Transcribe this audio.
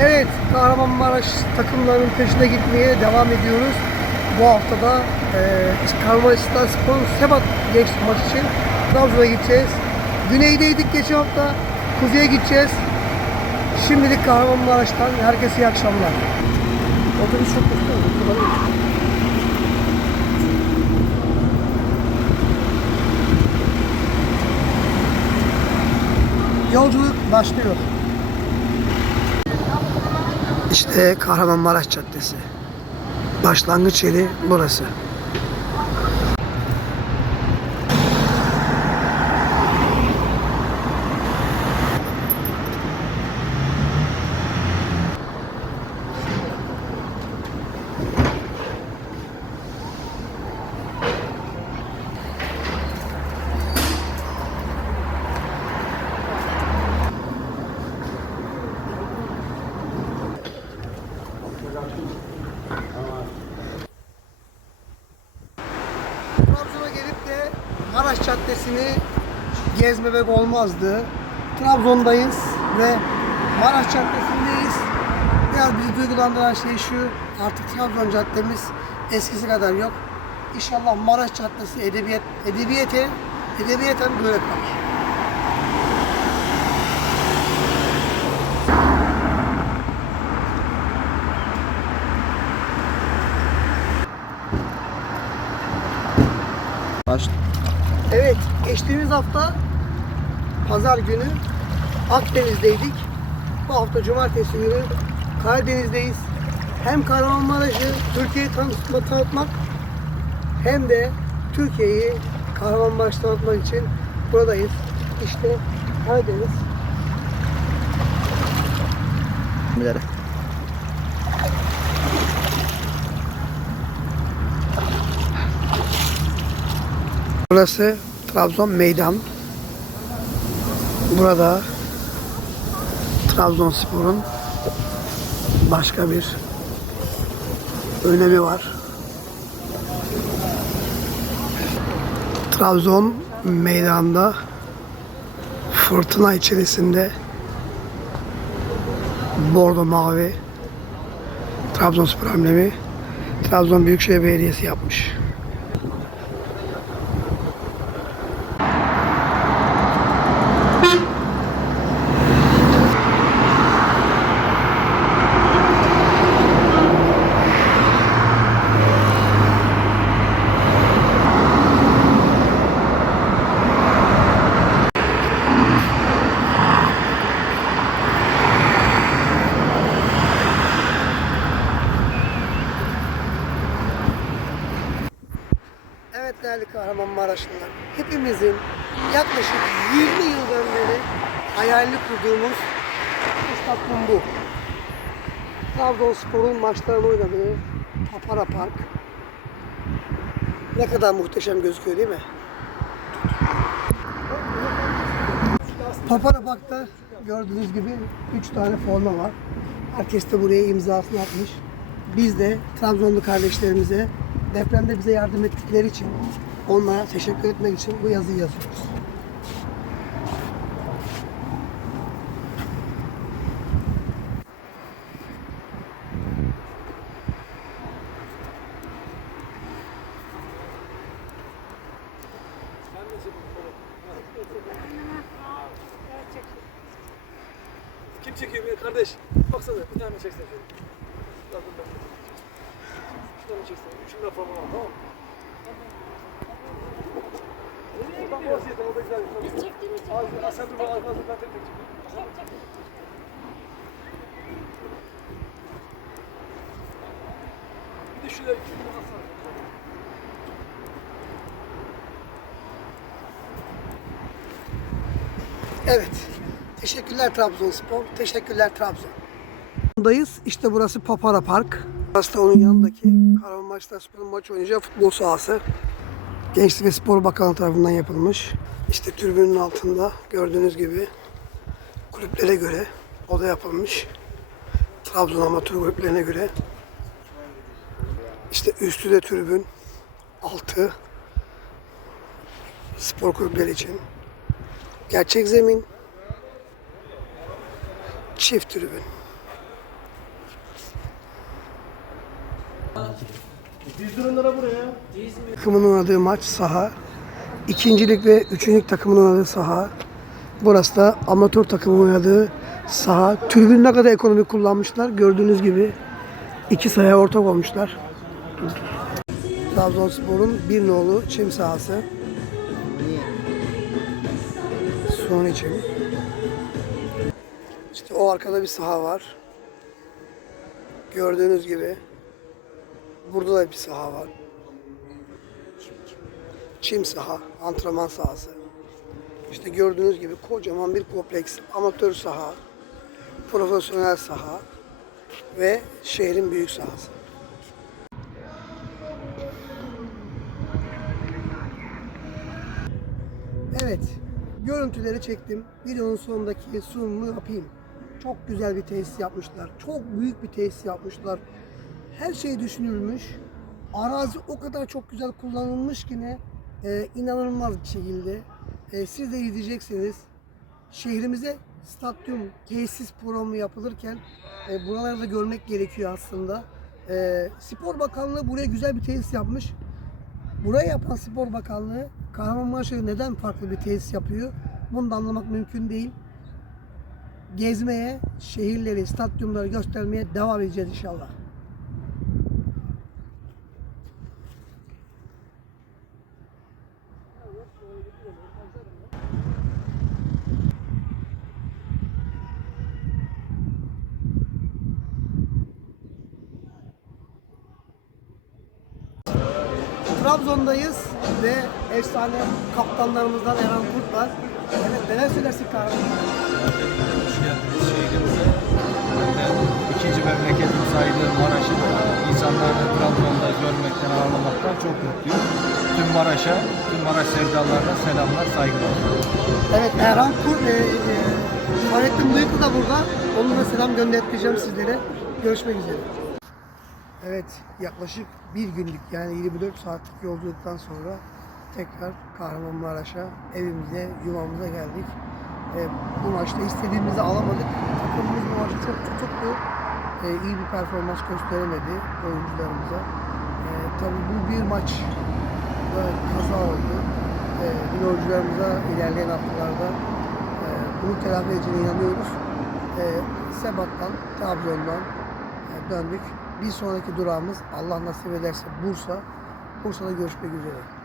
Evet, Kahramanmaraş takımlarının peşine gitmeye devam ediyoruz. Bu haftada e, Kahramanmaraş'ta Spor Sebat geçti maç için. Trabzon'a gideceğiz. Güneydeydik geçen hafta. Kuzey'e gideceğiz. Şimdilik Kahramanmaraş'tan herkese iyi akşamlar. Otobüs çok kötü. Yolculuk başlıyor. İşte Kahramanmaraş Caddesi. Başlangıç yeri burası. Trabzon'a gelip de Maraş Caddesi'ni gezmemek olmazdı. Trabzon'dayız ve Maraş Caddesi'ndeyiz. Biraz bizi duygulandıran şey şu, artık Trabzon Caddemiz eskisi kadar yok. İnşallah Maraş Caddesi edebiyat, edebiyete, edebiyeten böyle kalır. Baş. Evet, geçtiğimiz hafta pazar günü Akdeniz'deydik. Bu hafta cumartesi günü Karadeniz'deyiz. Hem Kahramanmaraş'ı Türkiye'ye tanıtma, tanıtmak hem de Türkiye'yi Kahramanmaraş tanıtmak için buradayız. İşte Karadeniz. Bilere. Burası Trabzon Meydan. Burada Trabzonspor'un başka bir önemi var. Trabzon meydanda fırtına içerisinde bordo mavi Trabzonspor amblemi Trabzon Büyükşehir Belediyesi yapmış. Hepimizin yaklaşık 20 yıldan beri hayalini kurduğumuz stadyum bu. Trabzonspor'un maçlarını oynadığı Papara Park. Ne kadar muhteşem gözüküyor değil mi? Papara Park'ta gördüğünüz gibi 3 tane forma var. Herkes de buraya imzasını atmış. Biz de Trabzonlu kardeşlerimize depremde bize yardım ettikleri için onlara teşekkür etmek için bu yazıyı yazıyoruz. Kim çekiyor beni kardeş? Baksana bir tane çeksen şöyle. Bir tane çeksen. Üçünden forma var tamam mı? Buradan boğaz yeter. O da güzel. Evet. Teşekkürler Trabzonspor. Teşekkürler Trabzon. Buradayız. İşte burası Papara Park. Burası da onun yanındaki Kahramanmaraş'ta maç oynayacağı futbol sahası. Gençlik ve Spor Bakanı tarafından yapılmış. İşte türbünün altında gördüğünüz gibi kulüplere göre oda yapılmış. Trabzon amatör kulüplerine göre. İşte üstü de türbün, altı spor kulüpleri için. Gerçek zemin, çift tribün. Dizdirinlere buraya. takımın oynadığı maç saha. İkincilik ve üçüncülük takımın oynadığı saha. Burası da amatör takımın oynadığı saha. Tribün ne kadar ekonomik kullanmışlar. Gördüğünüz gibi iki sahaya ortak olmuşlar. Trabzonspor'un bir nolu çim sahası. Son için. İşte o arkada bir saha var. Gördüğünüz gibi. Burada da bir saha var. Çim saha, antrenman sahası. İşte gördüğünüz gibi kocaman bir kompleks. Amatör saha, profesyonel saha ve şehrin büyük sahası. Evet, görüntüleri çektim. Videonun sonundaki sunumunu yapayım. Çok güzel bir tesis yapmışlar. Çok büyük bir tesis yapmışlar. Her şey düşünülmüş. Arazi o kadar çok güzel kullanılmış ki ne e, inanılmaz bir şekilde. E, siz de izleyeceksiniz. Şehrimize stadyum, tesis programı yapılırken e, buraları da görmek gerekiyor aslında. E, Spor Bakanlığı buraya güzel bir tesis yapmış. Burayı yapan Spor Bakanlığı Kahramanmaraş'a neden farklı bir tesis yapıyor? Bunu da anlamak mümkün değil. Gezmeye, şehirleri, stadyumları göstermeye devam edeceğiz inşallah. Trabzon'dayız ve efsane kaptanlarımızdan Erhan Kurt var. Evet, neler söylersin kahraman? Hoş geldiniz şehrimize. Ben ikinci memleketim saydığı Maraş'ı insanlarla Trabzon'da görmekten, ağırlamaktan çok mutluyum. Tüm Maraş'a, tüm Maraş sevdalarına selamlar, saygılar. Evet, Erhan Kurt ve e, Fahrettin Duygu da burada. Onun da selam göndereceğim sizlere. Görüşmek üzere. Evet, yaklaşık bir günlük yani 24 saatlik yolculuktan sonra tekrar Kahramanmaraş'a, evimize, yuvamıza geldik. E, bu maçta istediğimizi alamadık. Takımımız bu maçı çok tutuktu. E, iyi bir performans gösteremedi oyuncularımıza. E, tabii bu bir maç kaza oldu. E, yine oyuncularımıza ilerleyen haftalarda e, bunu telafi edeceğine inanıyoruz. E, Sebat'tan, Trabzon'dan e, döndük. Bir sonraki durağımız Allah nasip ederse Bursa. Bursa'da görüşmek üzere.